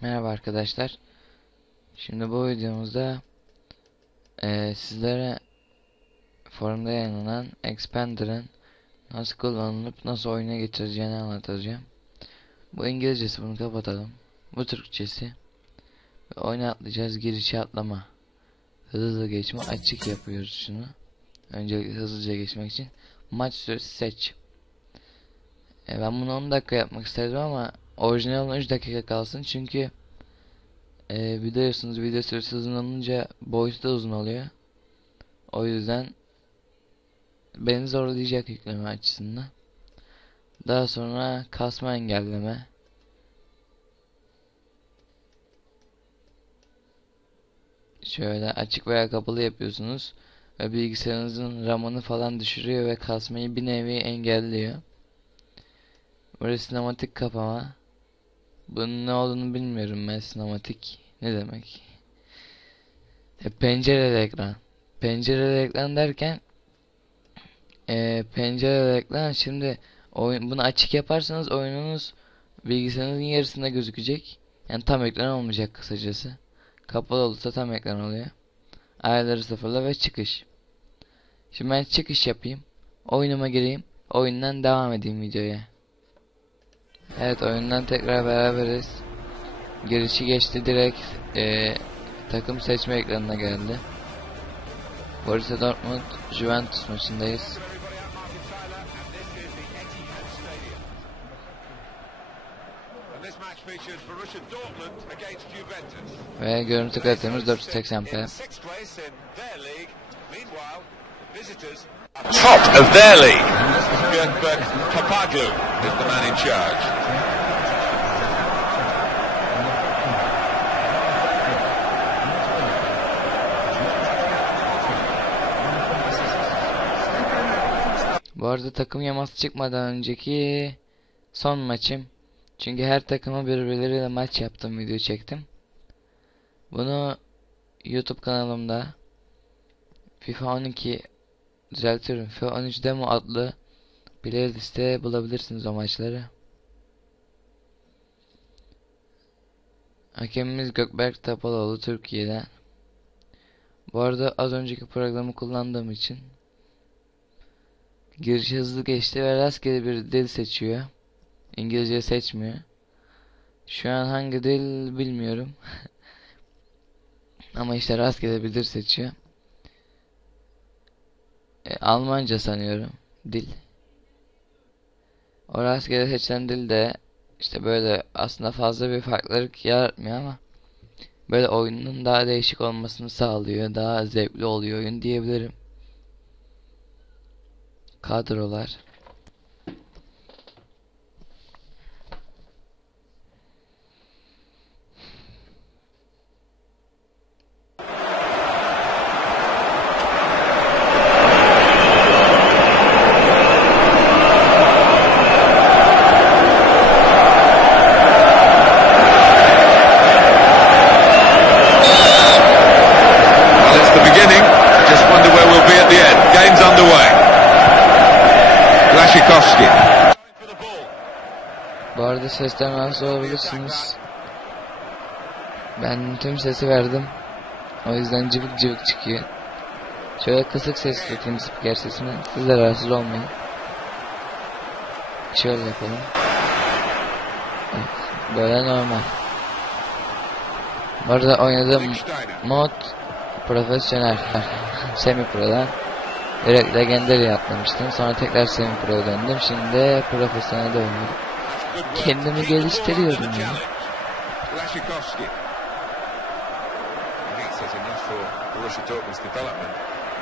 Merhaba arkadaşlar. Şimdi bu videomuzda eee, sizlere forumda yayınlanan Expander'ın nasıl kullanılıp nasıl oyuna geçireceğini anlatacağım. Bu İngilizcesi bunu kapatalım. Bu Türkçesi. Ve oyuna atlayacağız. Girişe atlama. Hızlı geçme açık yapıyoruz şunu. Öncelikle hızlıca geçmek için. Maç süresi seç. E, ben bunu 10 dakika yapmak isterdim ama orijinal 13 dakika kalsın çünkü e, biliyorsunuz video süresi uzun olunca boyutu da uzun oluyor. O yüzden beni zorlayacak yükleme açısından. Daha sonra kasma engelleme. Şöyle açık veya kapalı yapıyorsunuz ve bilgisayarınızın RAM'ını falan düşürüyor ve kasmayı bir nevi engelliyor. Böyle sinematik kapama. Bunun ne olduğunu bilmiyorum ben sinematik. Ne demek? E, pencereli ekran. Pencereli ekran derken e, pencereli ekran şimdi oyun, bunu açık yaparsanız oyununuz bilgisayarınızın yarısında gözükecek. Yani tam ekran olmayacak kısacası. Kapalı olursa tam ekran oluyor. Ayarları sıfırla ve çıkış. Şimdi ben çıkış yapayım. Oyunuma gireyim. Oyundan devam edeyim videoya. Evet oyundan tekrar beraberiz. Girişi geçti direkt e, takım seçme ekranına geldi. Borussia Dortmund Juventus maçındayız. Ve görüntü kalitemiz 480p. Top of their league. Kapaglu is the man in charge. Bu arada takım yaması çıkmadan önceki son maçım. Çünkü her takıma birbirleriyle maç yaptım, video çektim. Bunu YouTube kanalımda FIFA 12 düzeltiyorum. FIFA 13 Demo adlı playlist'te bulabilirsiniz o maçları. Hakemimiz Gökberk Tapaloğlu Türkiye'den. Bu arada az önceki programı kullandığım için Giriş hızlı geçti ve rastgele bir dil seçiyor. İngilizce seçmiyor. Şu an hangi dil bilmiyorum. Ama işte rastgele bir dil seçiyor. E, Almanca sanıyorum. Dil. O rastgele seçilen dil de işte böyle aslında fazla bir farklılık yaratmıyor ama böyle oyunun daha değişik olmasını sağlıyor. Daha zevkli oluyor oyun diyebilirim kadrolar Sesten rahatsız olabilirsiniz. Ben tüm sesi verdim. O yüzden cıvık cıvık çıkıyor. Şöyle kısık ses tutayım spiker sesini. Siz de rahatsız olmayın. Şöyle yapalım. Böyle normal. Bu arada oynadığım mod profesyonel. Semi pro'dan. Direkt Legendary'e atlamıştım. Sonra tekrar Semi Pro'ya döndüm. Şimdi de profesyonelde oynuyorum. Good work. Kendimi geliştiriyorum ya. Lashikovsky. I think it says enough for Borussia Dortmund's development.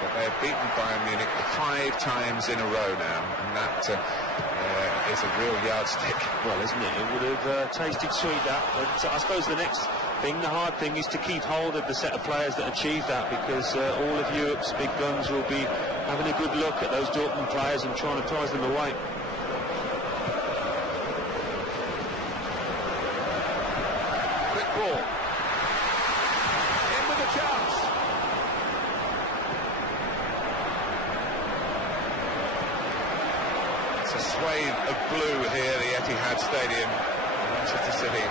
But they have beaten Bayern Munich five times in a row now, and that uh, uh, is a real yardstick. Well, isn't it? It would have uh, tasted sweet that. But uh, I suppose the next thing, the hard thing, is to keep hold of the set of players that achieve that because uh, all of Europe's big guns will be having a good look at those Dortmund players and trying to prize them away. Quick ball. In with a chance. Swathe of blue here, the Etihad Stadium. Manchester City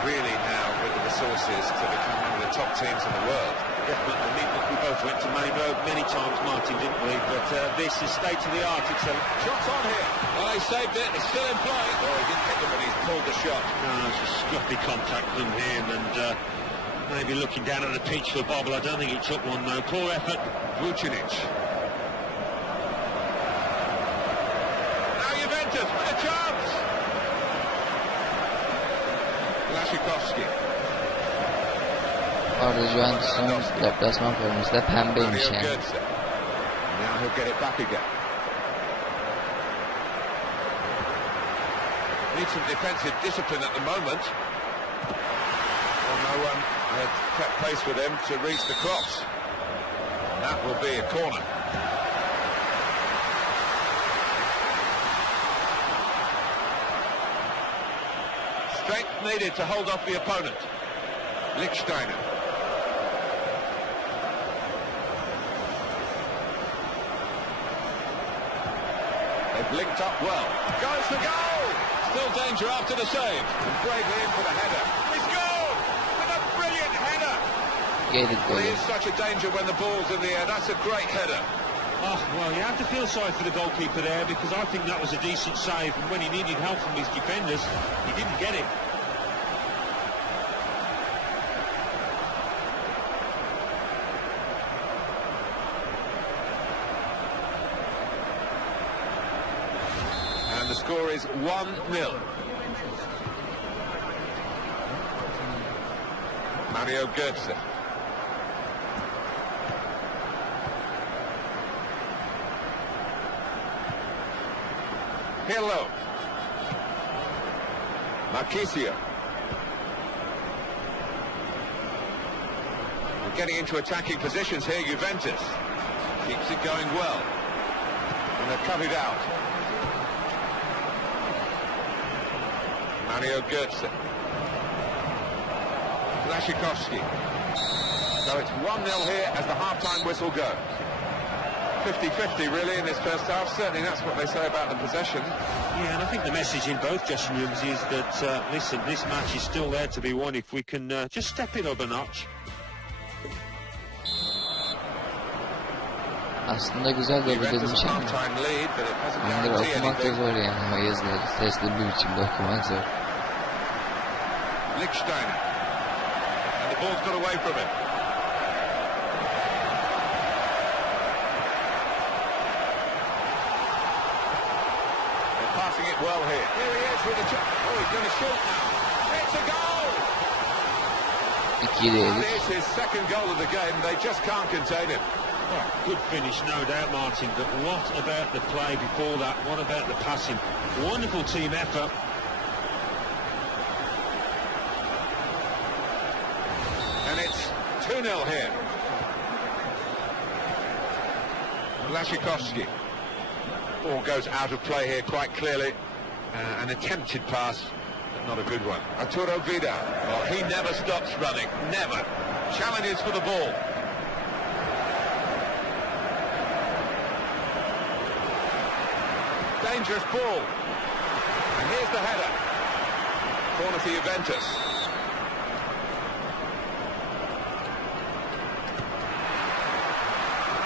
really now with the resources to become one of the top teams in the world. Definitely. We both went to Main Road many times, Martin, didn't we? But uh, this is state of the art. It's a Shots on here. Well, he saved it. It's still in play. Oh, he didn't hit them when he's pulled the shot. No, it's a sloppy contact from him and uh, maybe looking down at the pitch for Bobble. I don't think he took one though. Poor effort. Vucinic. Now Juventus with a chance. Orada Juventus'un deplasman forması da pembeymiş yani. Now he'll get it back again. Needs some defensive discipline at the moment. Well, no one had kept pace with him to reach the cross. And that will be a corner. Strength needed to hold off the opponent. Lichtsteiner. They've linked up well. Goes for goal! Still danger after the save. And bravely in for the header. He's goal! With a brilliant header! Well, he is such a danger when the ball's in the air. That's a great header. Oh, well, you have to feel sorry for the goalkeeper there because I think that was a decent save. And when he needed help from his defenders, he didn't get it. And the score is 1-0. Mario Götze. Hello. Marquisio. We're getting into attacking positions here, Juventus. Keeps it going well. And they're cut it out. Mario Götze. Lashikovsky. So it's 1-0 here as the half-time whistle goes. 50-50 really in this first half. Certainly that's what they say about the possession. Yeah, and I think the message in both dressing rooms is that, uh, listen, this match is still there to be won if we can uh, just step it up a notch. Aslında güzel gol Juventus demiş ama half-time lead, but it doesn't bunları guarantee okumak da anything. zor yani. O yazıları sesli bir biçimde okumak zor. Lichtsteiner. And the ball's got away from him. They're passing it well here. Here he is with a ch- Oh, he's going to shoot now. It's a goal! 2'yi de That yedik. is his second goal of the game. They just can't contain him. Oh, good finish, no doubt, Martin. But what about the play before that? What about the passing? Wonderful team effort. And it's 2-0 here. Lashikovsky. Ball goes out of play here quite clearly. Uh, an attempted pass, but not a good one. Arturo Vidal. Well, he never stops running. Never. Challenges for the ball. Dangerous ball. And here's the header. Corner for Juventus.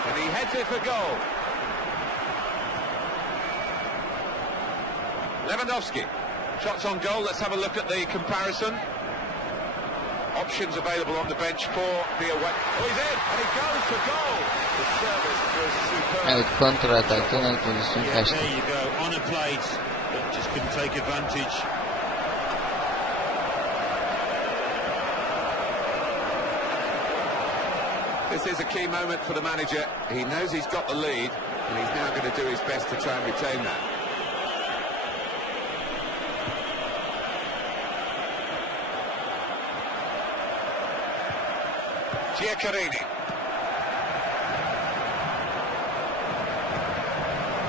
And he heads it for goal. Lewandowski. Shots on goal. Let's have a look at the comparison. Options available on the bench for the away. Oh, he's in, and he goes for goal. The service was superb. Evet kontra ataktan ilk pozisyon kaçtı. there you go. On a plate, but just couldn't take advantage. This is a key moment for the manager. He knows he's got the lead, and he's now going to do his best to try and retain that. Giaccherini.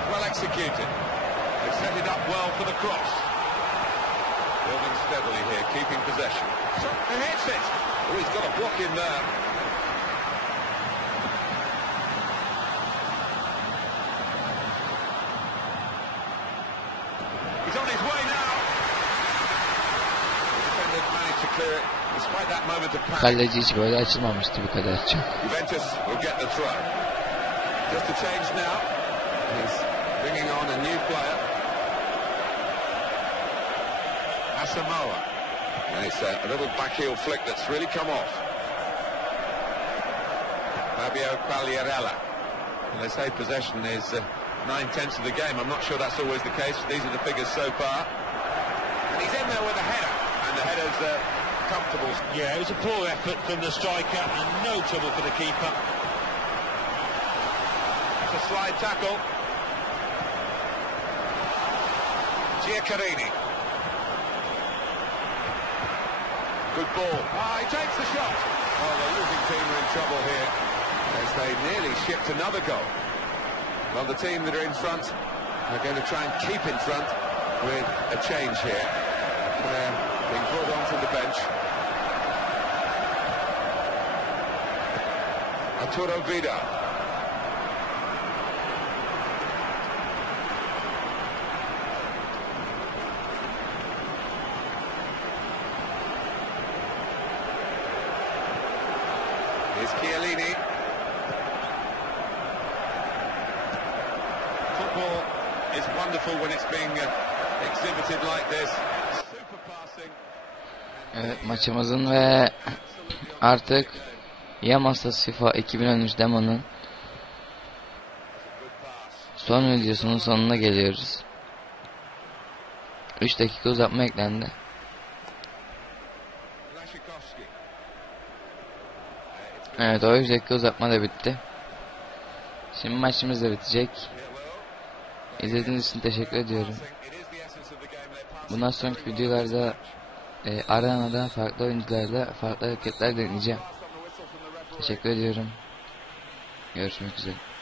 Well executed. They've set it up well for the cross. Building steadily here, keeping possession. So, and hits it. Oh, he's got a block in there. He's on his way now. The defenders managed to clear it Despite that moment of panic, Kaleci hiç böyle açılmamıştı bu kadar çok. Juventus will get the throw. Just a change now. He's bringing on a new player. Asamoah. And it's a, a little back heel flick that's really come off. Fabio Quagliarella. And they say possession is uh, nine tenths of the game. I'm not sure that's always the case. These are the figures so far. And he's in there with a header. And the header's uh, comfortable. Yeah, it was a poor effort from the striker and no trouble for the keeper. It's a slide tackle. Giacarini. Good ball. Ah, he takes the shot. Oh, the losing team are in trouble here as they nearly shipped another goal. Well, the team that are in front are going to try and keep in front with a change here. They're being brought on from the bench. Arturo. Here's Chiellini. Football is wonderful when it's being uh, exhibited like this. Super passing. Evet maçımızın ve artık Yamas'ta FIFA 2013 demonun son videosunun sonuna geliyoruz. 3 dakika uzatma eklendi. Evet o 3 dakika uzatma da bitti. Şimdi maçımız da bitecek. İzlediğiniz için teşekkür ediyorum. Bundan sonraki videolarda e, arenada farklı oyuncularla farklı hareketler deneyeceğim. Teşekkür ediyorum. Görüşmek üzere.